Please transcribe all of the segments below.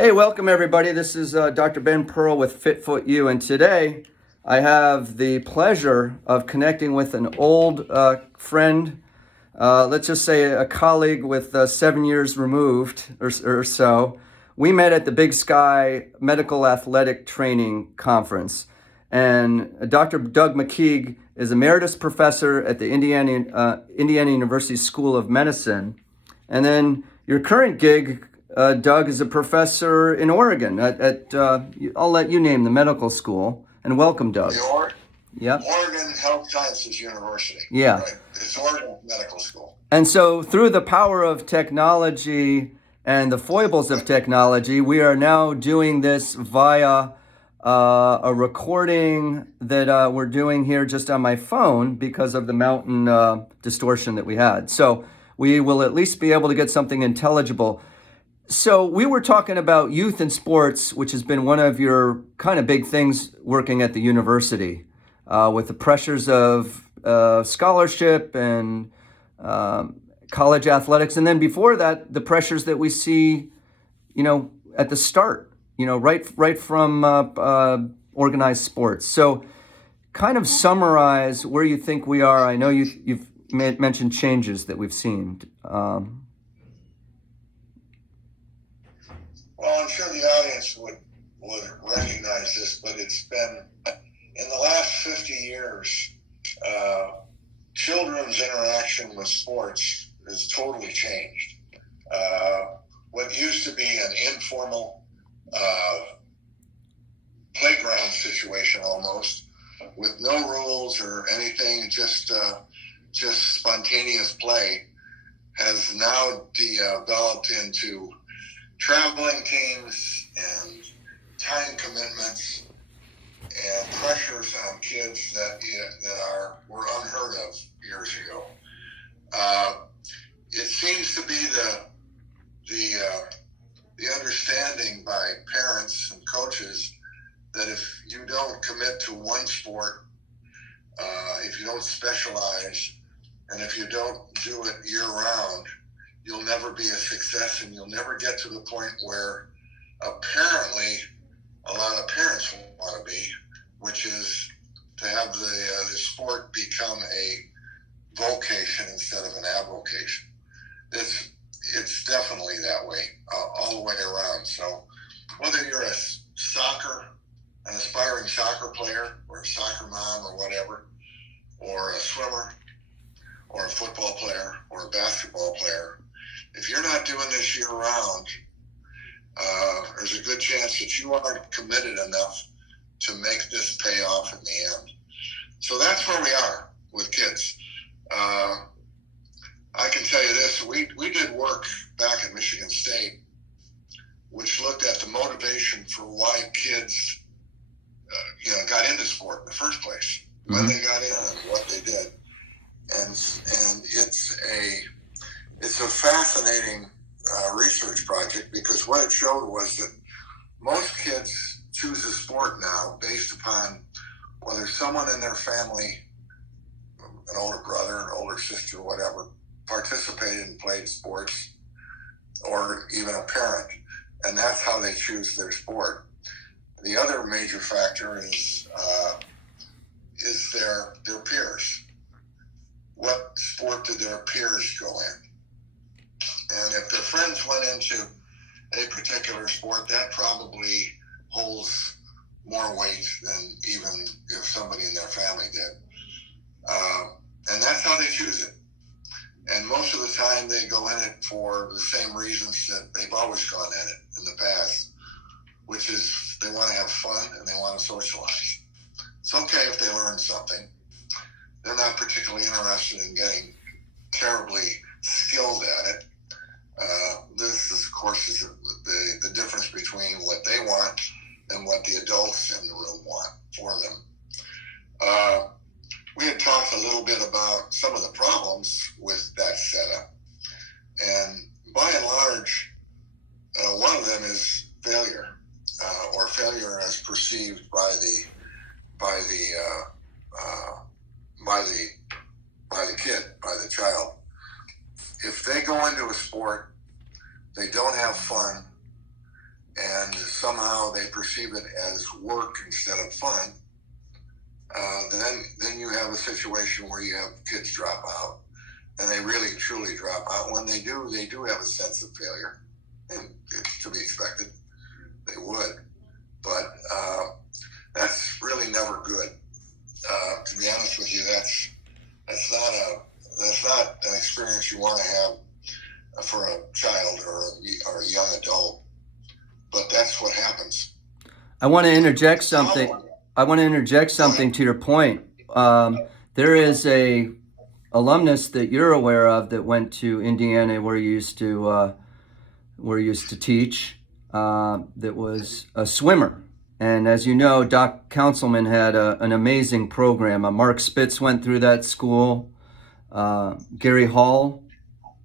Hey, welcome everybody. This is Dr.Ben Pearl with FitFootU, and today I have the pleasure of connecting with an old friend, let's just say a colleague with 7 years removed or so. We met at the Big Sky Medical Athletic Training Conference, and Dr. Doug McKeag is emeritus professor at the Indiana University School of Medicine. And then your current gig, Doug, is a professor in Oregon I'll let you name the medical school. And welcome, Doug. Yep. Oregon Health Sciences University. Yeah. Right. It's Oregon Medical School. And so through the power of technology and the foibles of technology, we are now doing this via a recording that we're doing here just on my phone because of the mountain distortion that we had. So we will at least be able to get something intelligible. So we were talking about youth and sports, which has been one of your kind of big things working at the university, with the pressures of scholarship and college athletics. And then before that, the pressures that we see, at the start, right from organized sports. So kind of summarize where you think we are. I know you've mentioned changes that we've seen. Well, I'm sure the audience would recognize this, but it's been, in the last 50 years, children's interaction with sports has totally changed. What used to be an informal playground situation almost, with no rules or anything, just spontaneous play, has now developed into traveling teams and time commitments and pressures on kids that were unheard of years ago. It seems to be the understanding by parents and coaches that if you don't commit to one sport, if you don't specialize, and if you don't do it year-round, you'll never be a success, and you'll never get to the point where apparently a lot of parents want to be, which is to have the sport become a vocation instead of an avocation. It's definitely that way, all the way around. So whether you're an aspiring soccer player, or a soccer mom, or whatever, or a swimmer, or a football player, or a basketball player, if you're not doing this year-round, there's a good chance that you aren't committed enough to make this pay off in the end. So that's where we are with kids. I can tell you this, we did work back at Michigan State, which looked at the motivation for why kids got into sport in the first place, when they got in and what they did. And it's a fascinating research project, because what it showed was that most kids choose a sport now based upon whether someone in their family, an older brother, an older sister, whatever, participated and played sports, or even a parent, and that's how they choose their sport. The other major factor is their peers. What sport did their peers go in? And if their friends went into a particular sport, that probably holds more weight than even if somebody in their family did. And that's how they choose it. And most of the time they go in it for the same reasons that they've always gone in it in the past, which is they want to have fun and they want to socialize. It's okay if they learn something. They're not particularly interested in getting terribly skilled at it. This, of course, is the difference between what they want and what the adults in the room want for them. We had talked a little bit about some of the problems with that setup. And by and large, one of them is failure, or failure as perceived by the kid, by the child. If they go into a sport, they don't have fun, and somehow they perceive it as work instead of fun, then you have a situation where you have kids drop out, and they really truly drop out. When they do have a sense of failure, and it's to be expected. They would, but that's really never good. To be honest with you, that's not an experience you want to have for a child or a young adult. But that's what happens. I want to interject something. To your point. There is a alumnus that you're aware of that went to Indiana, where you used to teach. That was a swimmer, and as you know, Doc Councilman had an amazing program. Mark Spitz went through that school. Gary Hall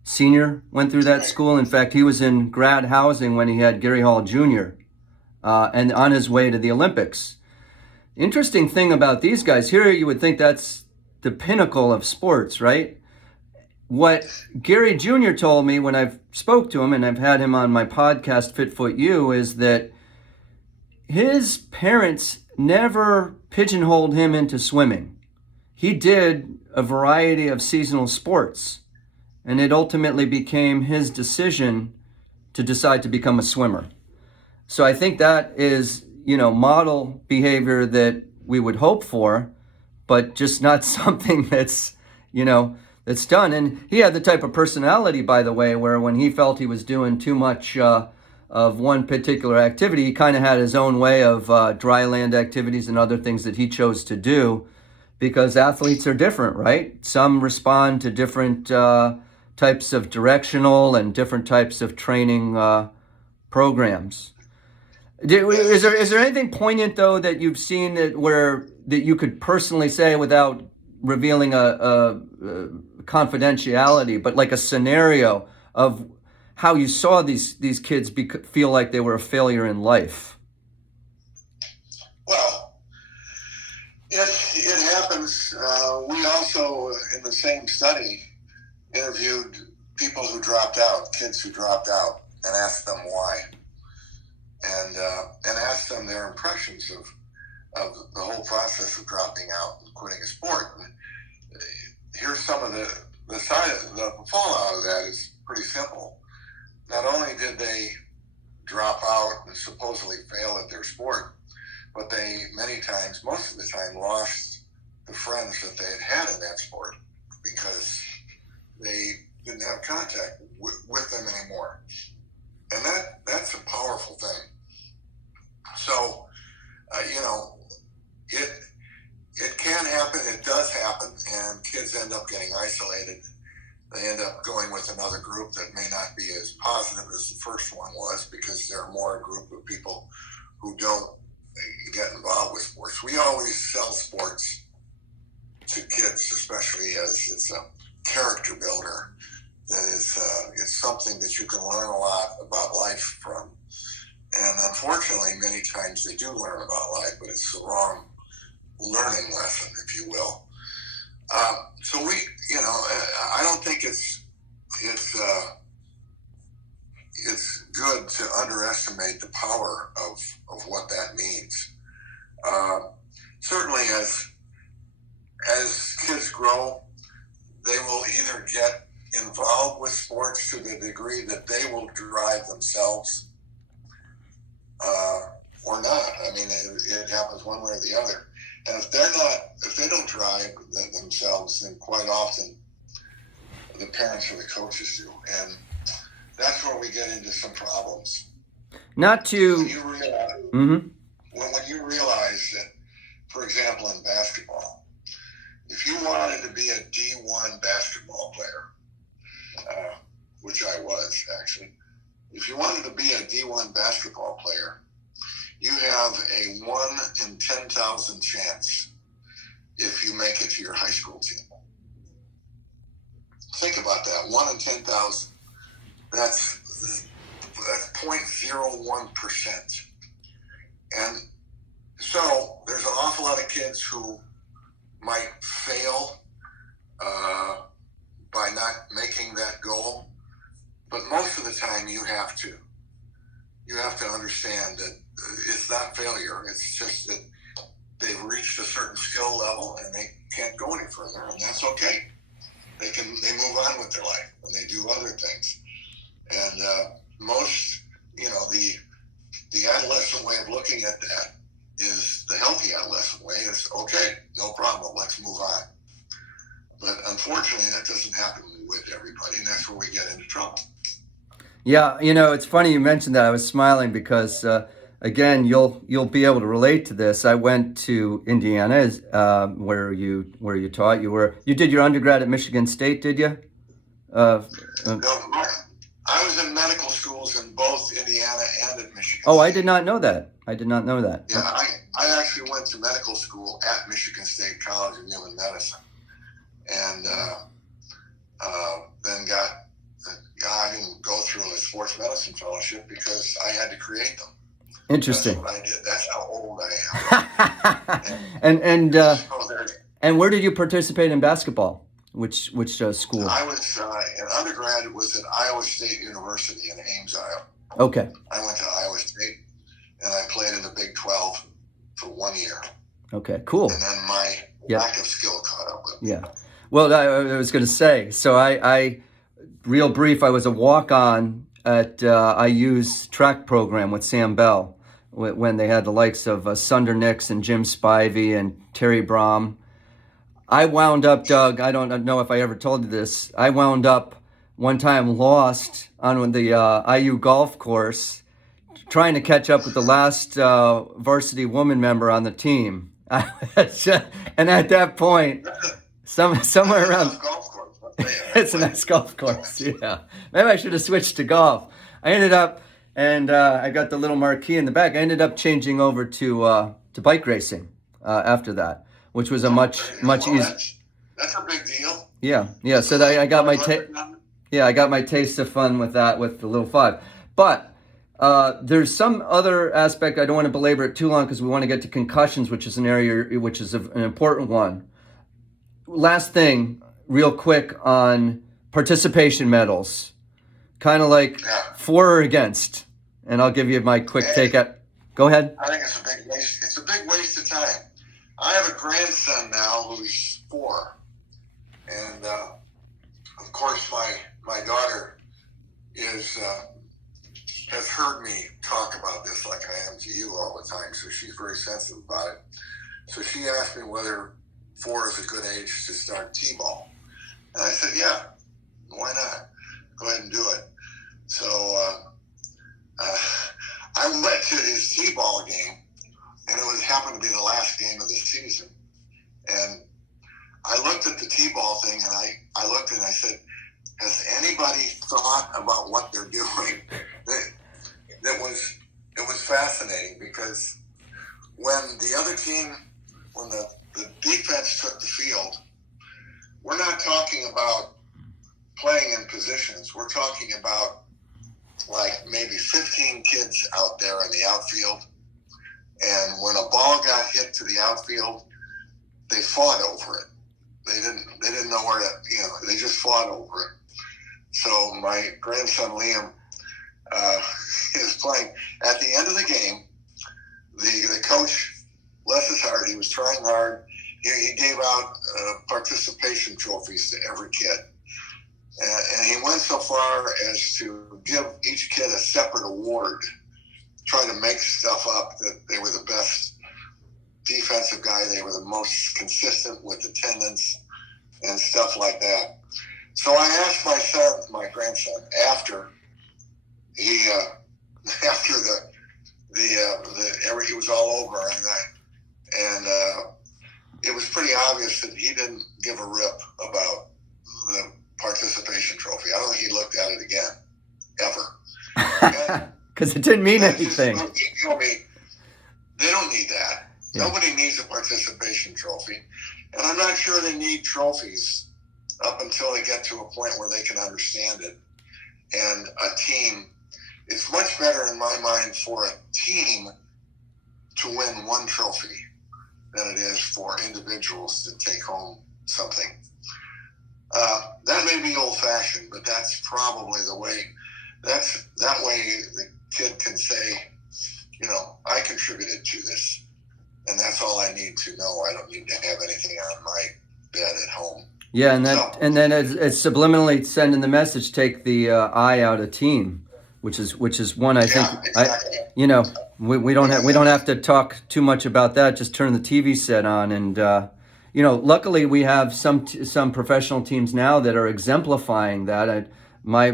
Sr. went through that school. In fact, he was in grad housing when he had Gary Hall Jr. And on his way to the Olympics. Interesting thing about these guys here, you would think that's the pinnacle of sports, right? What Gary Jr. told me when I've spoke to him, and I've had him on my podcast, Fitfoot U, is that his parents never pigeonholed him into swimming. He did a variety of seasonal sports, and it ultimately became his decision to decide to become a swimmer. So I think that is, model behavior that we would hope for, but just not something that's done. And he had the type of personality, by the way, where when he felt he was doing too much of one particular activity, he kind of had his own way of dry land activities and other things that he chose to do, because athletes are different, right? Some respond to different types of directional and different types of training programs. Is there anything poignant, though, that you've seen that you could personally say without revealing a confidentiality, but like a scenario of how you saw these kids feel like they were a failure in life? Well, it happens. We also, in the same study, interviewed people who dropped out, kids who dropped out, and asked them why, and asked them their impressions of the whole process of dropping out and quitting a sport. And here's some of the fallout of that is pretty simple. Not only did they drop out and supposedly fail at their sport, but they most of the time, lost the friends that they had in that sport because they didn't have contact with them anymore. And that's a powerful thing. So, it can happen, it does happen, and kids end up getting isolated. They end up going with another group that may not be as positive as the first one was, because they're more a group of people who don't get involved with sports. We always sell sports to kids, especially as it's a character builder. That is, it's something that you can learn a lot about life from. And unfortunately, many times they do learn about life, but it's the wrong learning lesson, if you will. So I don't think it's good to underestimate the power of what that means. Certainly, as kids grow, they will either get involved with sports to the degree that they will drive themselves, or not. I mean, it happens one way or the other. And if they don't drive themselves, then quite often the parents or the coaches do, and that's where we get into some problems. Not to. When you realize, when you realize that, for example, in basketball, if you wanted to be a D1 basketball player, which I was actually, if you wanted to be a D1 basketball player, you have a 1 in 10,000 chance if you make it to your high school team. Think about that, 1 in 10,000. That's 0.01%. And so there's an awful lot of kids who might fail by not making that goal, but most of the time you have to. you have to understand that it's not failure. It's just that they've reached a certain skill level and they can't go any further, and that's okay. They move on with their life and they do other things. And most, the adolescent way of looking at that is the healthy adolescent way is, okay, no problem, let's move on. But unfortunately, that doesn't happen with everybody, and that's where we get into trouble. Yeah, it's funny you mentioned that. I was smiling because, again, you'll be able to relate to this. I went to Indiana, where you taught. You did your undergrad at Michigan State, did you? No, I was in medical schools in both Indiana and at Michigan Oh, State. I did not know that. Yeah, I actually went to medical school at Michigan State College of Human Medicine, and then I didn't go through a sports medicine fellowship because I had to create them. Interesting. That's what I did. That's how old I am. And where did you participate in basketball? Which school? I was an undergrad. It was at Iowa State University in Ames, Iowa. Okay. I went to Iowa State, and I played in the Big 12 for 1 year. Okay, cool. And then my lack of skill caught up with me. Yeah. Well, I was going to say, so I real brief, I was a walk-on at IU's track program with Sam Bell when they had the likes of Sunder Nix and Jim Spivey and Terry Brom. I wound up, Doug, I don't know if I ever told you this, I wound up one time lost on the IU golf course trying to catch up with the last varsity woman member on the team. And at that point, somewhere around... It's a nice golf course, yeah. Maybe I should have switched to golf. I ended up, and I got the little marquee in the back. I ended up changing over to bike racing after that, which was a much easier. That's a big deal. Yeah. So I got my taste of fun with that with the little 5. But there's some other aspect. I don't want to belabor it too long because we want to get to concussions, which is an area which is an important one. Last thing. Real quick on participation medals, kind of like for or against, and I'll give you my quick take. Go ahead. I think it's a big waste. It's a big waste of time. I have a grandson now who's 4, and of course my daughter has heard me talk about this like I am to you all the time, so she's very sensitive about it. So she asked me whether 4 is a good age to start t-ball. And I said, yeah, why not? Go ahead and do it. So I went to his t-ball game, and it happened to be the last game of the season. And I looked at the t-ball thing, and I looked and I said, has anybody thought about what they're doing? It was fascinating because when the other team, when the defense took the field, we're not talking about playing in positions. We're talking about like maybe 15 kids out there in the outfield. And when a ball got hit to the outfield, they fought over it. They didn't know where to, they just fought over it. So my grandson Liam is playing. At the end of the game, the coach, bless his heart, he was trying hard. He gave out participation trophies to every kid. And he went so far as to give each kid a separate award, try to make stuff up that they were the best defensive guy, they were the most consistent with attendance and stuff like that. So I asked my grandson, after he was all over, and it was pretty obvious that he didn't give a rip about the participation trophy. I don't think he looked at it again, ever. Because it didn't mean anything. They don't need that. Yeah. Nobody needs a participation trophy. And I'm not sure they need trophies up until they get to a point where they can understand it. And a team, it's much better in my mind for a team to win one trophy than it is for individuals to take home something. That may be old-fashioned, but that's probably the way. That way the kid can say, I contributed to this, and that's all I need to know. I don't need to have anything on my bed at home. Yeah, and then it's subliminally sending the message: take the eye out of team, which is one I think exactly. we don't have to talk too much about that. Just turn the TV set on, and luckily we have some professional teams now that are exemplifying that. My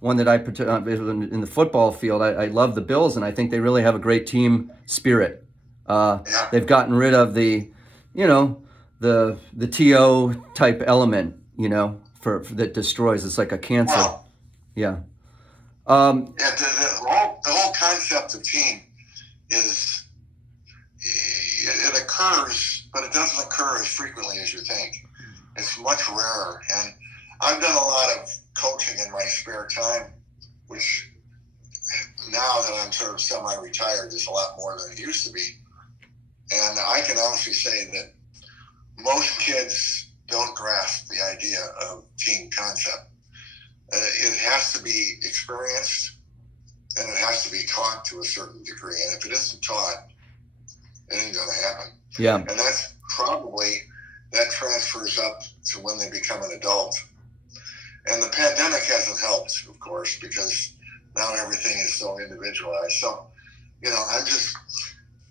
one that I in the football field, I love the Bills, and I think they really have a great team spirit. They've gotten rid of the the TO type element, for that destroys. It's like a cancer. Well, yeah. The whole concept of team is it occurs, but it doesn't occur as frequently as you think. It's much rarer, and I've done a lot of coaching in my spare time, which now that I'm sort of semi-retired is a lot more than it used to be. And I can honestly say that most kids don't grasp the idea of team concept. It has to be experienced, and it has to be taught to a certain degree. And if it isn't taught, it ain't going to happen. Yeah. And that transfers up to when they become an adult. And the pandemic hasn't helped, of course, because now everything is so individualized. So, I'm just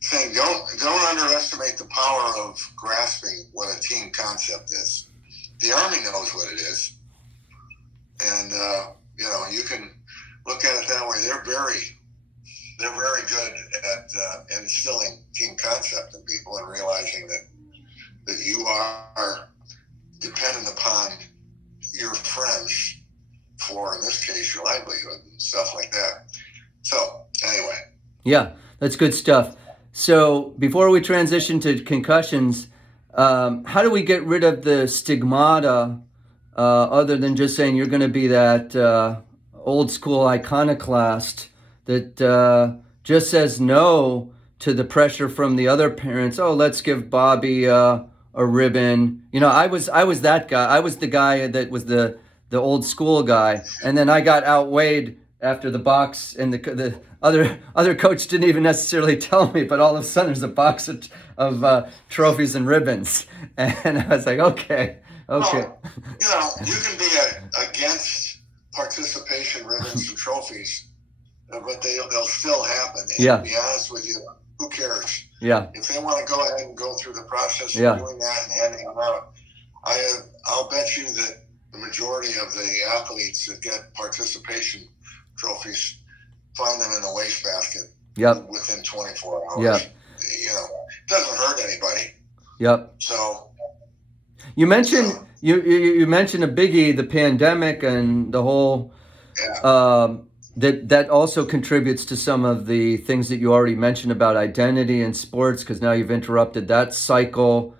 saying, don't underestimate the power of grasping what a team concept is. The Army knows what it is, and you can look at it that way. They're very good at instilling team concept in people and realizing that you are dependent upon your friends for, in this case, your livelihood and stuff like that. So anyway. Yeah, that's good stuff. So before we transition to concussions, how do we get rid of the stigmata other than just saying you're going to be that old school iconoclast that just says no to the pressure from the other parents? Oh, let's give Bobby a ribbon. I was that guy. I was the guy that was the old school guy, and then I got outweighed after the box, and the other coach didn't even necessarily tell me, but all of a sudden there's a box of trophies and ribbons, and I was like, okay. Well, you can be against participation ribbons and trophies, but they'll still happen. And to be honest with you, who cares? Yeah. If they want to go ahead and go through the process of doing that and handing them out, I'll bet you that the majority of the athletes that get participation trophies find them in the wastebasket within 24 hours. Yeah. It doesn't hurt anybody. Yep. So you mentioned you mentioned a biggie, the pandemic, and the whole that also contributes to some of the things that you already mentioned about identity in sports, because now you've interrupted that cycle.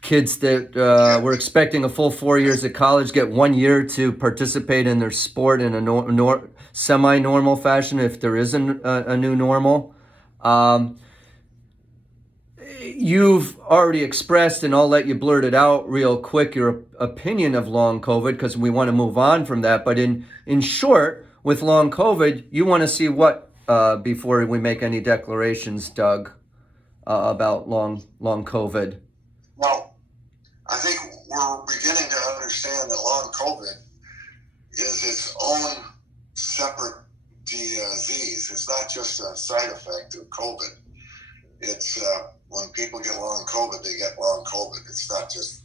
Kids that were expecting a full 4 years at college get 1 year to participate in their sport in a semi-normal fashion, if there isn't a new normal. You've already expressed, and I'll let you blurt it out real quick, your opinion of long COVID, because we want to move on from that. But in short, with long COVID, you want to see what before we make any declarations, Doug, about long COVID? Well, I think we're beginning to understand that long COVID is its own separate disease. It's not just a side effect of COVID. It's when people get long COVID, they get long COVID. It's not just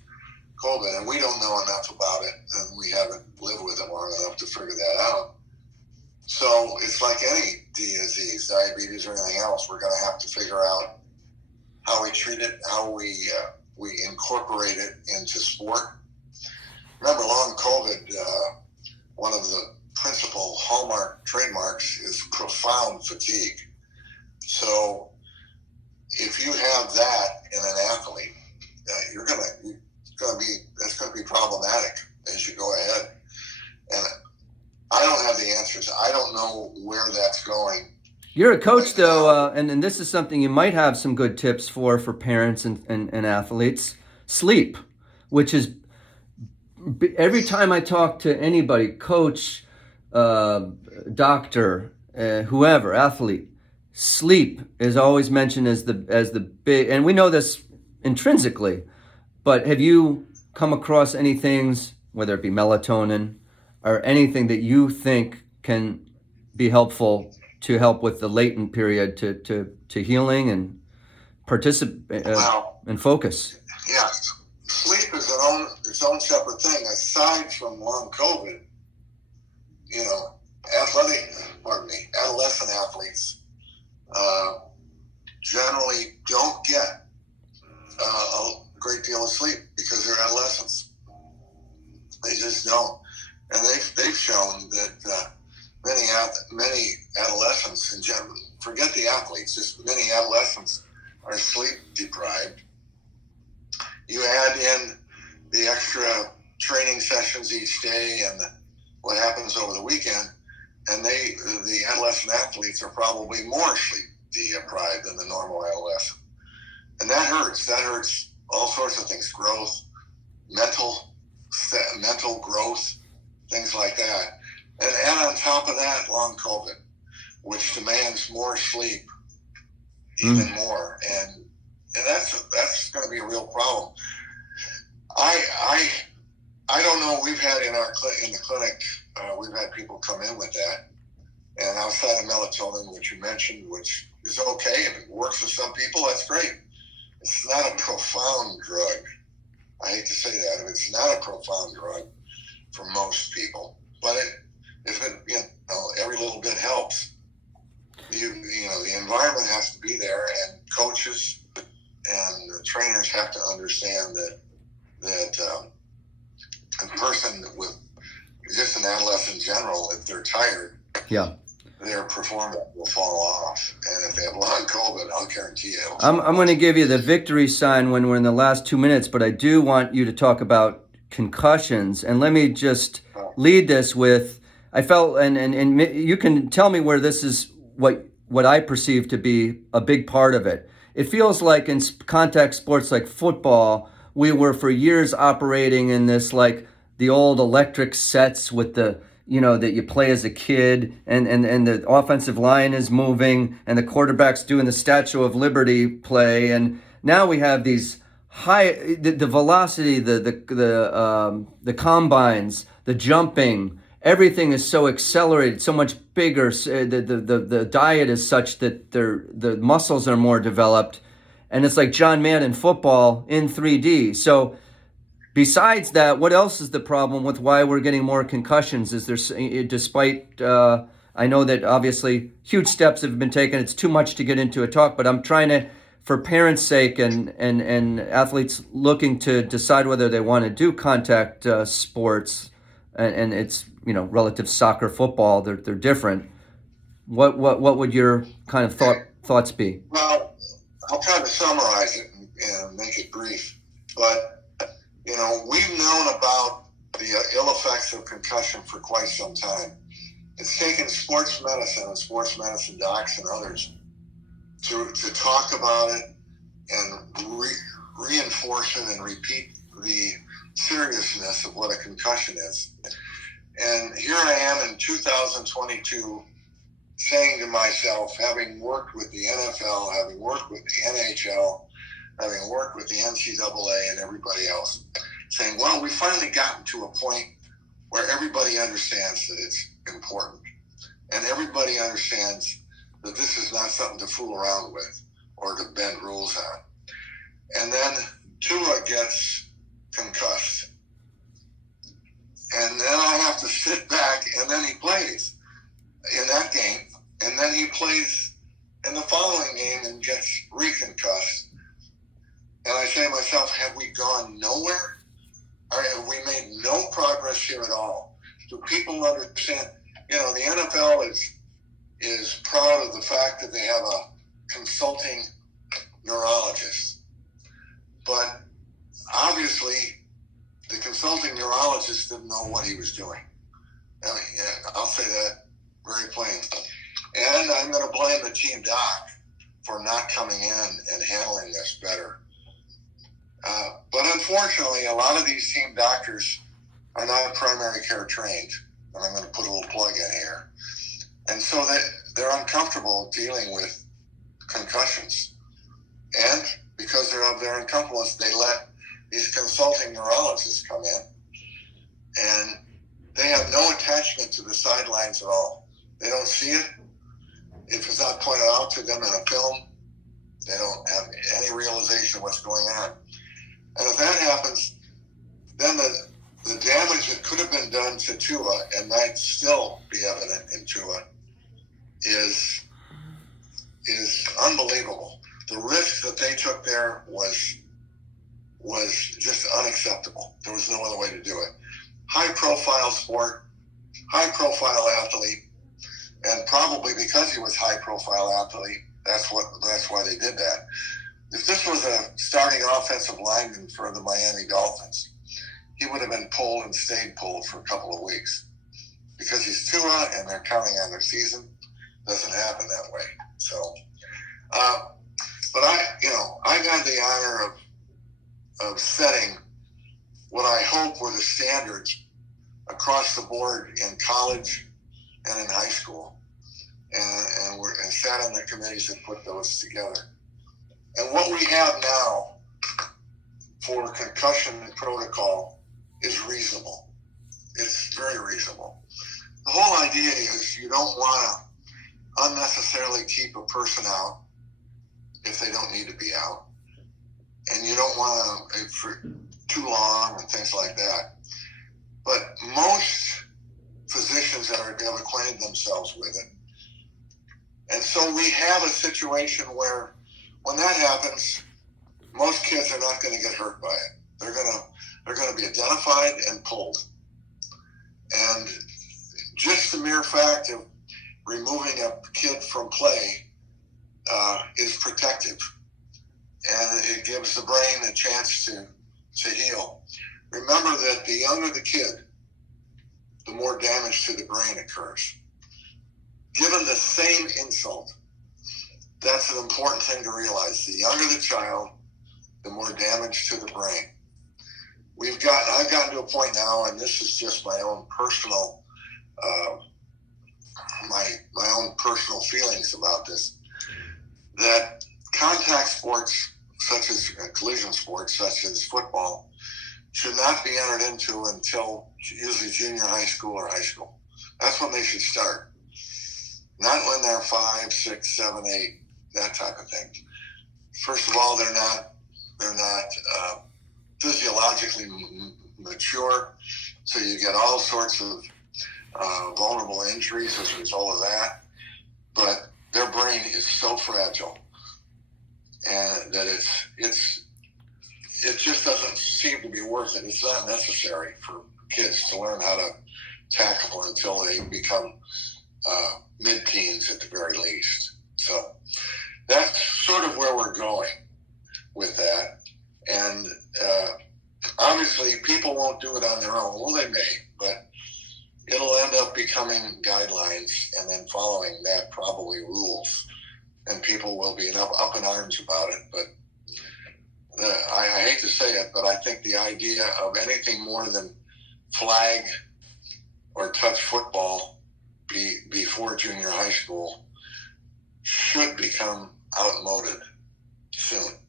COVID, and we don't know enough about it, and we haven't lived with it long enough to figure that out. So it's like any disease, diabetes or anything else. We're going to have to figure out how we treat it, how we incorporate it into sport. Remember, long COVID, one of the principal hallmark trademarks is profound fatigue. So if you have that in an athlete, that's going to be problematic as you go ahead. And I don't have the answers. I don't know where that's going. You're a coach, though, and this is something you might have some good tips for parents and athletes. Sleep, which is every time I talk to anybody, coach, doctor, whoever athlete, sleep is always mentioned as the big, and we know this intrinsically. But have you come across any things, whether it be melatonin or anything that you think can be helpful to help with the latent period to healing and participate Well, and focus? yeah, sleep is its own separate thing. Aside from long COVID, you know, adolescent athletes generally don't get a great deal of sleep because they're adolescents. They just don't, and they've shown that many adolescents in general, forget the athletes, just many adolescents are sleep deprived. You add in the extra training sessions each day and what happens over the weekend, and the adolescent athletes are probably more sleep deprived than the normal adolescent. And that hurts. That hurts all sorts of things, growth, mental growth, things like that. And add on top of that long COVID, which demands more sleep, even more. And that's going to be a real problem. I don't know. We've had in the clinic, we've had people come in with that, and outside of melatonin, which you mentioned, which is okay if it works for some people, that's great. It's not a profound drug. I hate to say that. It's not a profound drug for most people, but every little bit helps. The environment has to be there, and coaches and the trainers have to understand that a person with just an adolescent in general, if they're tired, their performance will fall off. And if they have long COVID, I'll guarantee you. I'm going to give you the victory sign when we're in the last 2 minutes, but I do want you to talk about concussions. And let me just lead this with, I felt, and you can tell me where this is what I perceive to be a big part of it. It feels like in contact sports like football, we were for years operating in this like the old electric sets with the, that you play as a kid, and the offensive line is moving and the quarterback's doing the Statue of Liberty play. And now we have these the velocity, the combines, the jumping, everything is so accelerated, so much bigger. The diet is such that the muscles are more developed. And it's like John Madden football in 3D. So besides that, what else is the problem with why we're getting more concussions? Is there, despite, I know that obviously huge steps have been taken. It's too much to get into a talk, but I'm trying to, for parents' sake and athletes looking to decide whether they want to do contact sports, and it's, relative soccer, football, they're different. What would your kind of thoughts be? Well, I'll try to summarize it and make it brief. But, we've known about the ill effects of concussion for quite some time. It's taken sports medicine and sports medicine docs and others to talk about it and reinforce it and repeat the seriousness of what a concussion is. And here I am in 2022 saying to myself, having worked with the NFL, having worked with the NHL, having worked with the NCAA and everybody else, saying, well, we finally gotten to a point where everybody understands that it's important. And everybody understands that this is not something to fool around with or to bend rules on. And then Tua gets concussed. And then I have to sit back, and then he plays in that game. And then he plays in the following game and gets reconcussed. And I say to myself, have we gone nowhere? Or have we made no progress here at all? Do people understand? The NFL is proud of the fact that they have a consulting neurologist. But obviously, the consulting neurologist didn't know what he was doing. I'll say that very plain. And I'm going to blame the team doc for not coming in and handling this better. But unfortunately, a lot of these team doctors are not primary care trained. And I'm going to put a little plug in here. And so that they're uncomfortable dealing with concussions. And because they're uncomfortable, they let these consulting neurologists come in, and they have no attachment to the sidelines at all. They don't see it. If it's not pointed out to them in a film, they don't have any realization of what's going on. And if that happens, then the damage that could have been done to Tua and might still be evident in Tua is unbelievable. The risk that they took there was just unacceptable. There was no other way to do it. High-profile sport, high-profile athlete, and probably because he was high-profile athlete, that's why they did that. If this was a starting offensive lineman for the Miami Dolphins, he would have been pulled and stayed pulled for a couple of weeks. Because he's Tua and they're counting on their season, doesn't happen that way. So, but I got the honor of setting what I hope were the standards across the board in college and in high school, and sat on the committees that put those together. And what we have now for concussion protocol is reasonable. It's very reasonable. The whole idea is you don't want to unnecessarily keep a person out if they don't need to be out. And you don't want to for too long and things like that. But most physicians have acquainted themselves with it. And so we have a situation where when that happens, most kids are not going to get hurt by it. They're going to be identified and pulled. And just the mere fact of removing a kid from play is protective. And it gives the brain a chance to heal. Remember that the younger the kid, the more damage to the brain occurs. Given the same insult, that's an important thing to realize. The younger the child, the more damage to the brain. I've gotten to a point now, and this is just my own personal, my own personal feelings about this, that contact sports, such as collision sports, such as football, should not be entered into until usually junior high school or high school. That's when they should start. Not when they're 5, 6, 7, 8, that type of thing. First of all, they're not physiologically mature, so you get all sorts of vulnerable injuries as a result of that. But their brain is so fragile, and that it just doesn't seem to be worth it. It's not necessary for kids to learn how to tackle until they become mid-teens at the very least. So that's sort of where we're going with that. And obviously people won't do it on their own. Well, they may, but it'll end up becoming guidelines, and then following that probably rules. And people will be up in arms about it. But I hate to say it, but I think the idea of anything more than flag or touch football before junior high school should become outmoded soon.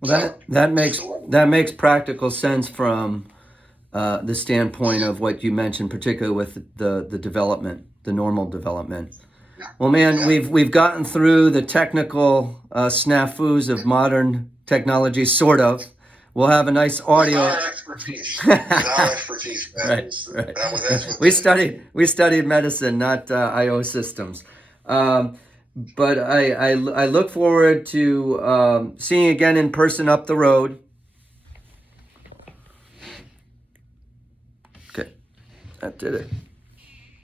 Well, that makes practical sense from the standpoint of what you mentioned, particularly with the development, the normal development. Well, man, we've gotten through the technical snafus of modern technology, sort of. We'll have a nice audio. It's our expertise. It's our expertise, man. Right. We studied medicine, not I/O systems. But I look forward to seeing you again in person up the road. Okay, that did it.